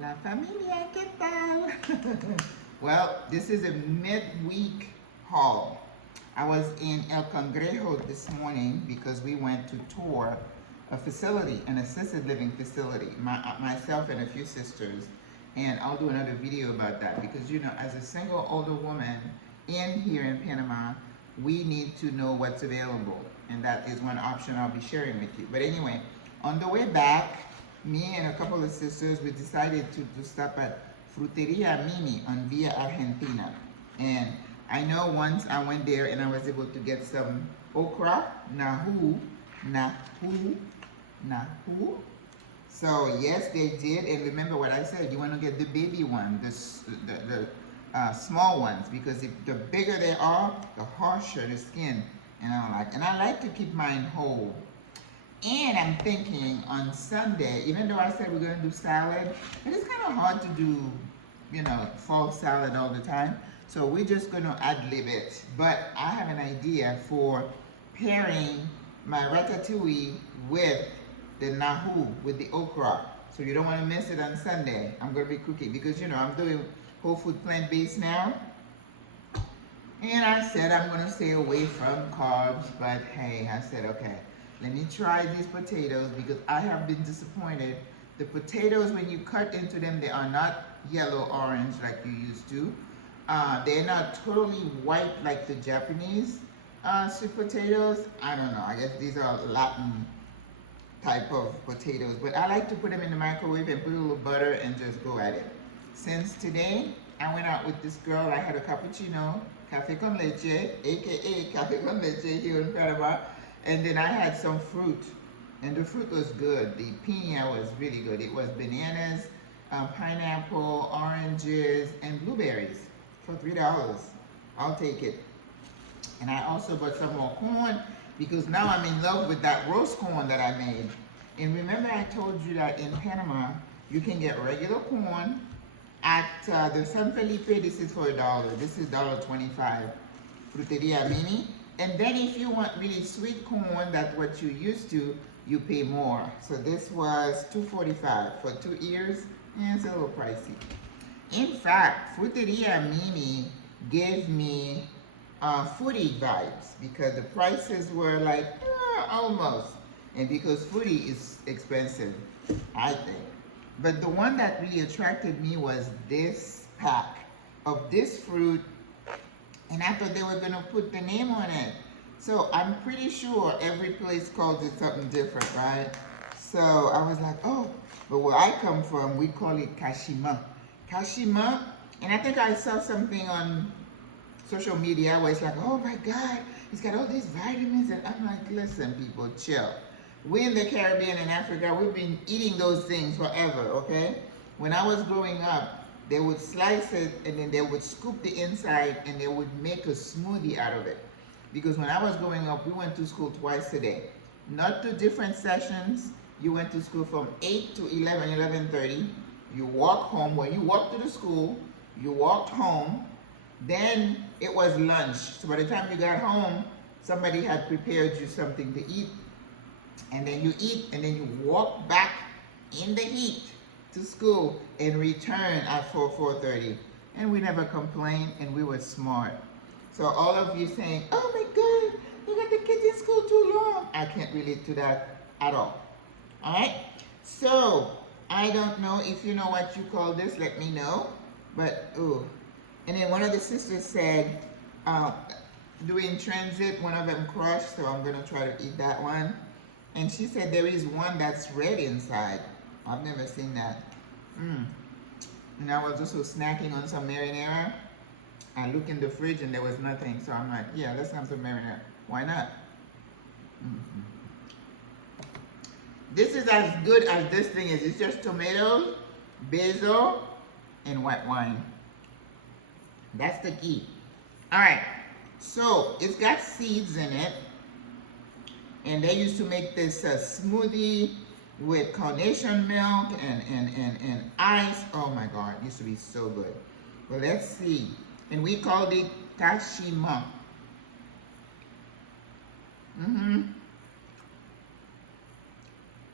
La familia, ¿qué tal? Well, this is a midweek haul. I was in El Cangrejo this morning because we went to tour a facility, an assisted living facility, myself and a few sisters. And I'll do another video about that because, you know, as a single older woman in here in Panama, we need to know what's available. And that is one option I'll be sharing with you. But anyway, on the way back, me and a couple of sisters, we decided to stop at Fruteria Mimi on Via Argentina. And I know once I went there and I was able to get some okra, nahu. So yes, they did. And remember what I said, you want to get the baby one, the small ones, because if the bigger they are, the harsher the skin. And I like to keep mine whole. And I'm thinking on Sunday, even though I said we're going to do salad, it is kind of hard to do, you know, fall salad all the time. So we're just going to ad-lib it. But I have an idea for pairing my ratatouille with the nahu, with the okra. So you don't want to miss it on Sunday. I'm going to be cooking because, you know, I'm doing whole food plant-based now. And I said I'm going to stay away from carbs. But hey, I said, okay, let me try these potatoes because I have been disappointed. The potatoes, when you cut into them, they are not yellow-orange like you used to. They're not totally white like the Japanese sweet potatoes. I don't know. I guess these are Latin type of potatoes. But I like to put them in the microwave and put a little butter and just go at it. Since today, I went out with this girl. I had a cappuccino, café con leche, aka café con leche here in Panama. And then I had some fruit, and the fruit was good. The piña was really good. It was bananas, pineapple, oranges, and blueberries for $3. I'll take it. And I also bought some more corn because now I'm in love with that roast corn that I made. And remember I told you that in Panama, you can get regular corn at the San Felipe. This is for $1. This is $1.25. Fruteria Mimi. And then if you want really sweet corn, that's what you used to, you pay more. So this was $2.45 for 2 ears. Yeah, it's a little pricey. In fact, Fruteria Mimi gave me foodie vibes because the prices were like almost. And because foodie is expensive, I think. But the one that really attracted me was this pack of this fruit. And I thought they were going to put the name on it. So I'm pretty sure every place calls it something different, right? So I was like, oh, but where I come from, we call it kashima. Kashima, and I think I saw something on social media where it's like, oh my God, it's got all these vitamins. And I'm like, listen, people, chill. We in the Caribbean and Africa, we've been eating those things forever, okay? When I was growing up, they would slice it and then they would scoop the inside and they would make a smoothie out of it. Because when I was growing up, we went to school twice a day. Not to different sessions. You went to school from 8 to 11, 11:30. You walked home. When you walked to the school, you walked home. Then it was lunch. So by the time you got home, somebody had prepared you something to eat. And then you eat and then you walk back in the heat to school and return at 4:30. And we never complained and we were smart. So all of you saying, oh my God, you got the kids in school too long. I can't relate to that at all. All right? So I don't know if you know what you call this, let me know. But, ooh. And then one of the sisters said, doing transit, one of them crushed, so I'm gonna try to eat that one. And she said there is one that's red inside. I've never seen that. And I was also snacking on some marinara. I looked in the fridge and there was nothing. So I'm like, yeah, let's have some marinara. Why not? This is as good as this thing is. It's just tomatoes, basil, and white wine. That's the key. All right. So it's got seeds in it. And they used to make this smoothie with carnation milk and ice. Oh my God, it used to be so good. Well, let's see. And we called it kashima.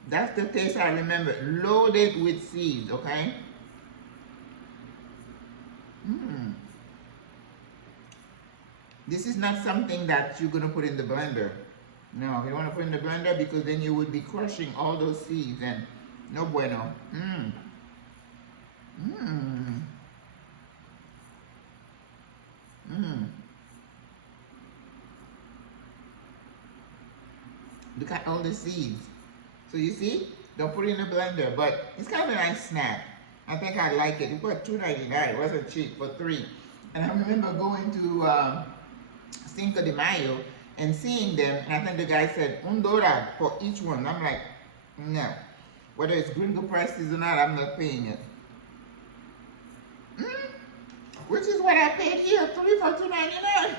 That's the taste I remember. Loaded with seeds, okay? This is not something that you're gonna put in the blender. No, you don't want to put in the blender because then you would be crushing all those seeds and no bueno. Mmm. Mmm. Mmm. Look at all the seeds. So you see, don't put it in the blender, but it's kind of a nice snack. I think I like it. We put $2.99. It wasn't cheap for 3. And I remember going to Cinco de Mayo and seeing them, and I think the guy said $1 for each one. I'm like, no. Whether it's gringo prices or not, I'm not paying it. Which is what I paid here, 3 for $2.99.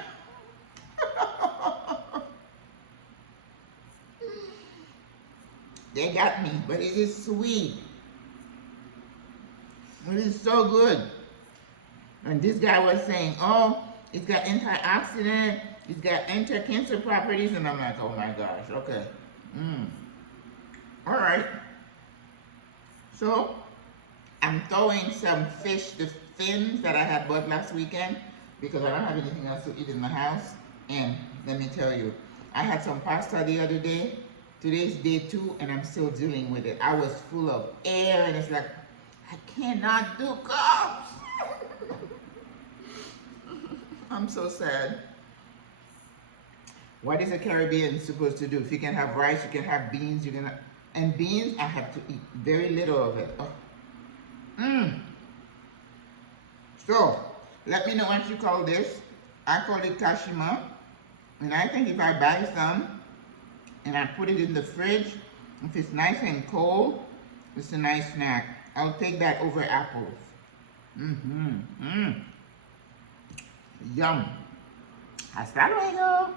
They got me, but it is sweet. It is so good. And this guy was saying, oh, it's got antioxidant, it's got anti-cancer properties, and I'm like, oh my gosh, okay. All right. So, I'm throwing some fish, the fins that I had bought last weekend, because I don't have anything else to eat in the house. And let me tell you, I had some pasta the other day. Today's day 2, and I'm still dealing with it. I was full of air, and it's like, I cannot do carbs. I'm so sad. What is a Caribbean supposed to do? If you can have rice, you can have beans, you can, and beans, I have to eat very little of it. Oh. So, let me know what you call this. I call it kashima, and I think if I buy some, and I put it in the fridge, if it's nice and cold, it's a nice snack. I'll take that over apples. Yum. Hasta luego.